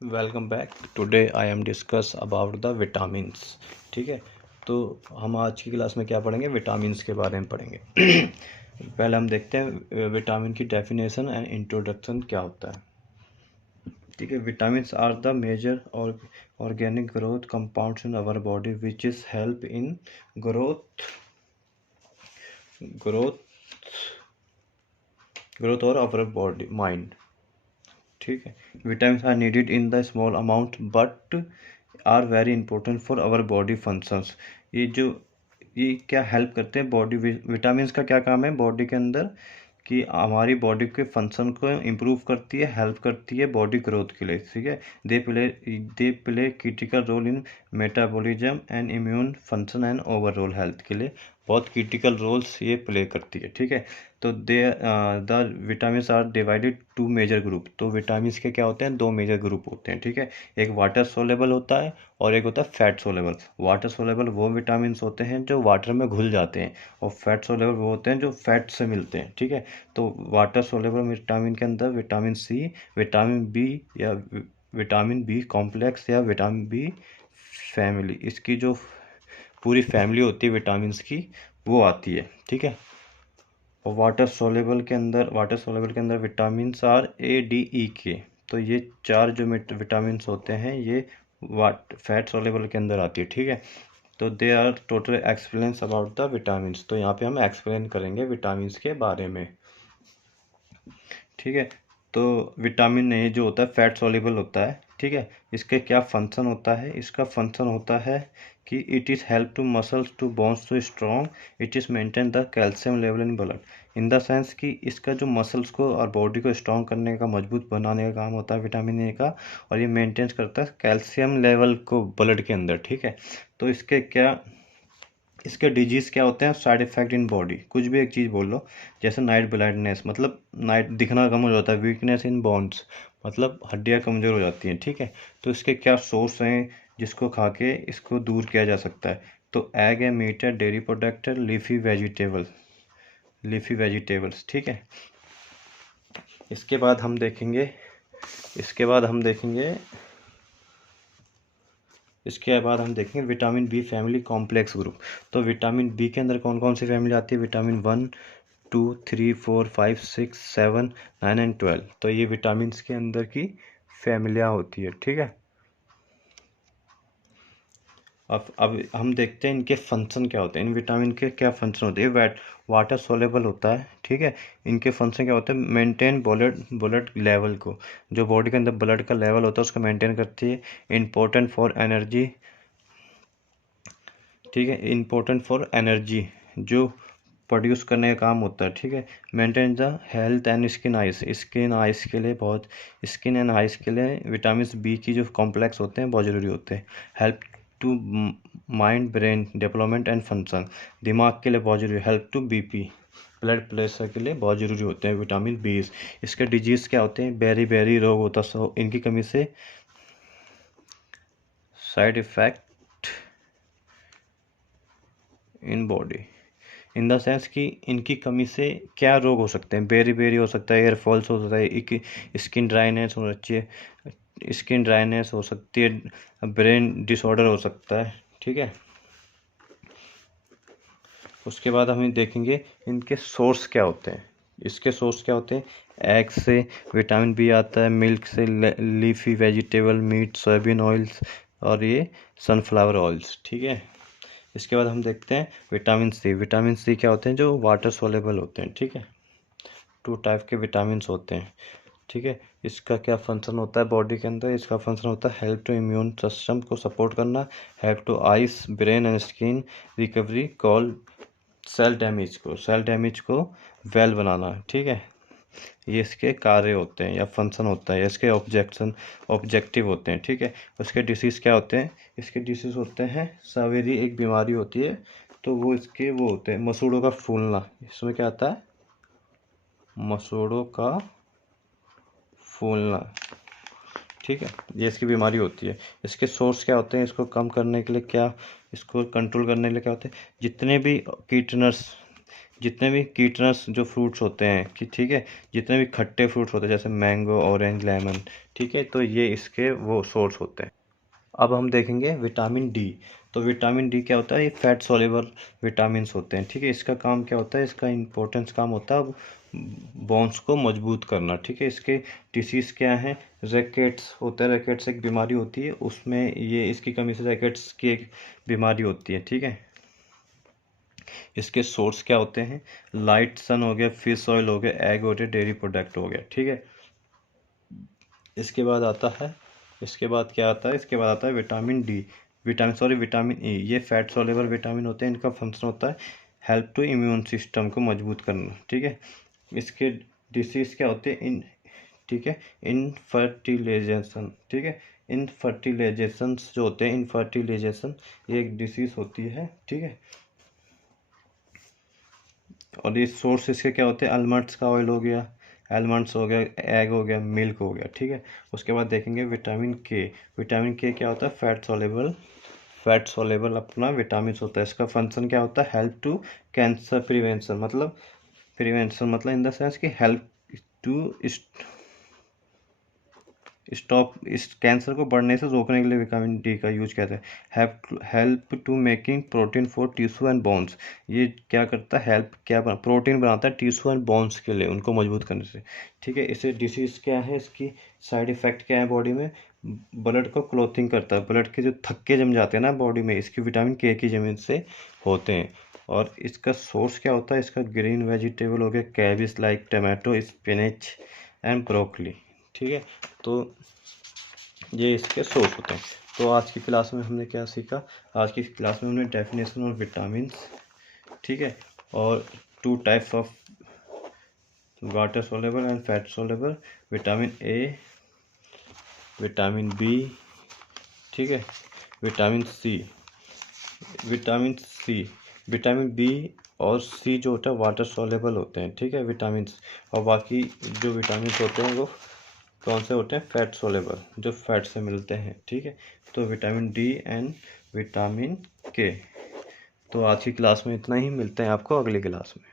Welcome back. Today I am discuss about the vitamins. ठीक है, तो हम आज की क्लास में क्या पढ़ेंगे, विटामिन्स के बारे में पढ़ेंगे। पहले हम देखते हैं विटामिन की डेफिनेशन एंड इंट्रोडक्शन क्या होता है। ठीक है, विटामिन्स आर द मेजर और organic growth compounds in our body which is help in growth growth growth और आवर बॉडी माइंड। ठीक है, vitamin are needed in the small amount but are very important for our body functions. ये क्या help करते हैं body, vitamin का क्या काम है बॉडी के अंदर कि हमारी बॉडी के फंक्शन को इम्प्रूव करती है, हेल्प करती है बॉडी ग्रोथ के लिए। ठीक है, they play critical role in metabolism and immune function and overall health के लिए बहुत क्रिटिकल रोल्स ये प्ले करती है। ठीक है, तो the vitamins are divided two major group. तो विटामिन्स के क्या होते हैं, दो मेजर ग्रुप होते हैं। ठीक है, एक वाटर सोलेबल होता है और एक होता है फैट सोलेबल। वाटर सोलेबल वो विटामिन्स होते हैं जो वाटर में घुल जाते हैं, और फैट सोलेबल वो होते हैं जो फैट से मिलते हैं। ठीक है, तो वाटर सोलेबल विटामिन के अंदर विटामिन सी, विटामिन बी या विटामिन बी कॉम्प्लेक्स या विटामिन बी फैमिली, इसकी जो पूरी फैमिली होती है विटामिन्स की वो आती है। ठीक है, और वाटर सोलेबल के अंदर vitamins are A D E K. तो ये चार जो विटामिन्स होते हैं ये फैट सोलेबल के अंदर आती है। ठीक है, तो they are total explains about the vitamins. तो यहाँ पे हम एक्सप्लेन करेंगे विटामिन्स के बारे में। ठीक है, तो विटामिन ए जो होता है फैट सॉल्युबल होता है। ठीक है, इसके क्या फंक्शन होता है, इसका फंक्शन होता है कि it is help to muscles to bones to strong, it is maintain the calcium level in blood. In the sense कि इसका जो मसल्स को और बॉडी को स्ट्रॉन्ग करने का, मजबूत बनाने का काम होता है विटामिन ए का, और ये मेंटेन करता है कैल्शियम लेवल को ब्लड के अंदर। ठीक है, तो इसके डिजीज़ क्या होते हैं, साइड इफेक्ट इन बॉडी, कुछ भी एक चीज़ बोल लो, जैसे नाइट ब्लाइंडनेस मतलब नाइट दिखना कम हो जाता है, वीकनेस इन बोन्स मतलब हड्डियाँ कमज़ोर हो जाती हैं। ठीक है, तो इसके क्या सोर्स हैं जिसको खा के इसको दूर किया जा सकता है। तो एग है, मीट है, डेयरी प्रोडक्ट है, लीफी वेजिटेबल्स। ठीक है, इसके बाद हम देखेंगे vitamin B family complex group. तो विटामिन बी के अंदर कौन कौन सी फैमिली आती है, विटामिन 1, 2, 3, 4, 5, 6, 7, 9 एंड 12। तो ये विटामिन के अंदर की फैमिलियाँ होती है। ठीक है, अब हम देखते हैं इनके फंक्शन क्या होते हैं, इन विटामिन के क्या फंक्शन होते हैं। वाटर सोलेबल होता है। ठीक है, इनके फंक्शन क्या होते हैं, मेंटेन ब्लड लेवल को, जो बॉडी के अंदर ब्लड का लेवल होता है उसको मेंटेन करती है। Important for energy. ठीक है, इम्पोर्टेंट फॉर एनर्जी जो प्रोड्यूस करने का काम होता है। ठीक है, maintain the health and skin ice के लिए बहुत, स्किन एंड आइस के लिए विटामिन बी की जो कॉम्प्लेक्स होते हैं बहुत ज़रूरी होते हैं। Help to mind brain development and function, दिमाग के लिए बहुत ज़रूरी। Help to BP blood pressure के लिए बहुत ज़रूरी होते हैं विटामिन बी। इसके डिजीज़ क्या होते हैं, बेरी रोग होता है, इनकी कमी से side effect in body, in the sense कि इनकी कमी से क्या रोग हो सकते हैं, बेरी हो सकता है, एयर फॉल्स हो सकता है, स्किन ड्राइनेस हो सकती है, ब्रेन डिसऑर्डर हो सकता है। ठीक है, उसके बाद हम देखेंगे इनके सोर्स क्या होते हैं। इसके सोर्स क्या होते हैं, एग से विटामिन बी आता है, मिल्क से leafy vegetable, meat, soybean oils और ये सनफ्लावर ऑयल्स। ठीक है, इसके बाद हम देखते हैं विटामिन सी क्या होते हैं, जो वाटर सोलेबल होते हैं। ठीक है, 2 टाइप के विटामिन होते हैं। ठीक है, इसका क्या फंक्शन होता है बॉडी के अंदर, इसका फंक्शन होता है हेल्प टू इम्यून सिस्टम को सपोर्ट करना, help to eyes, brain and skin recovery, call cell damage को वेल बनाना। ठीक है, ये इसके कार्य होते हैं या फंक्शन होता है, इसके ऑब्जेक्टिव होते हैं। ठीक है, उसके डिसीज़ क्या होते हैं, इसके डिसीज़ होते हैं सावेरी, एक बीमारी होती है, तो वो होते हैं मसूड़ों का फूलना। इसमें क्या आता है, मसूड़ों का फूलना। ठीक है, ये इसकी बीमारी होती है। इसके सोर्स क्या होते हैं, इसको कम करने के लिए इसको कंट्रोल करने के लिए क्या होते हैं, जितने भी जितने भी कीटनाश जो फ्रूट्स होते हैं कि ठीक है, जितने भी खट्टे फ्रूट्स होते हैं जैसे मैंगो, ऑरेंज, लेमन, ठीक है, तो ये इसके वो सोर्स होते हैं। अब हम देखेंगे विटामिन डी। तो विटामिन डी क्या होता है? ये फैट सॉल्युबल विटामिन्स होते हैं, ठीक है। इसका काम क्या होता है? इसका इम्पोर्टेंस काम होता है बोन्स को मजबूत करना, ठीक है। इसके डिसीज़ क्या है? रैकेट्स होता है, रैकेट्स एक बीमारी होती है, उसमें ये इसकी कमी से रैकेट्स की एक बीमारी होती है, ठीक है। इसके सोर्स क्या होते हैं? लाइट सन हो गया, फिश ऑयल हो गया, एग हो गया, डेयरी प्रोडक्ट हो गया, ठीक है। इसके बाद आता है, इसके बाद क्या आता है? इसके बाद आता है विटामिन डी, विटामिन ई। ये फैट सॉल्युबल विटामिन होते हैं। इनका फंक्शन होता है हेल्प टू इम्यून सिस्टम को मजबूत करना, ठीक है। इसके डिसीज क्या होते हैं? इन ठीक है, इनफर्टिलाइजेशन, ठीक है। इनफर्टिलाइजेशन जो होते हैं, इनफर्टिलाइजेशन ये एक डिसीज होती है, ठीक है। और ये सोर्स इसके क्या होते हैं? आलमंड्स का ऑयल हो गया, आलमंड्स हो गया, एग हो गया, मिल्क हो गया, ठीक है। उसके बाद देखेंगे विटामिन के। विटामिन के क्या होता है? फैट सॉल्युबल अपना विटामिन होता है। इसका फंक्शन क्या होता है? हेल्प टू कैंसर प्रिवेंशन, मतलब प्रिवेंशन मतलब इन द सेंस कि हेल्प टू स्टॉप इस कैंसर को बढ़ने से रोकने के लिए विटामिन डी का यूज कहते हैं। Help to making protein for tissue and bones. ये क्या करता है? प्रोटीन बनाता है टिश्यू एंड बोन्स के लिए, उनको मजबूत करने से, ठीक है। इसे डिसीज क्या है? इसकी साइड इफेक्ट क्या है बॉडी में? ब्लड को क्लोथिंग करता है, ब्लड के जो थक्के जम जाते हैं ना बॉडी में, इसकी विटामिन के की जमीन से होते हैं। और इसका सोर्स क्या होता है? इसका ग्रीन वेजिटेबल हो गया, cabbage like tomato, spinach and broccoli, ठीक है। तो ये इसके सोर्स होते हैं। तो आज की क्लास में हमने क्या सीखा? आज की क्लास में हमने डेफिनेशन ऑफ विटामिन्स, ठीक है, और two types of water soluble and fat soluble, vitamin A, vitamin B, ठीक है, विटामिन सी, विटामिन बी और सी जो होता है वाटर सोल्युबल होते हैं, ठीक है, विटामिन। और बाकी जो विटामिन होते हैं वो कौन से होते हैं? फैट सोल्युबल, जो फैट से मिलते हैं, ठीक है। तो विटामिन डी एंड विटामिन के। तो आज की क्लास में इतना ही, मिलते हैं आपको अगली क्लास में।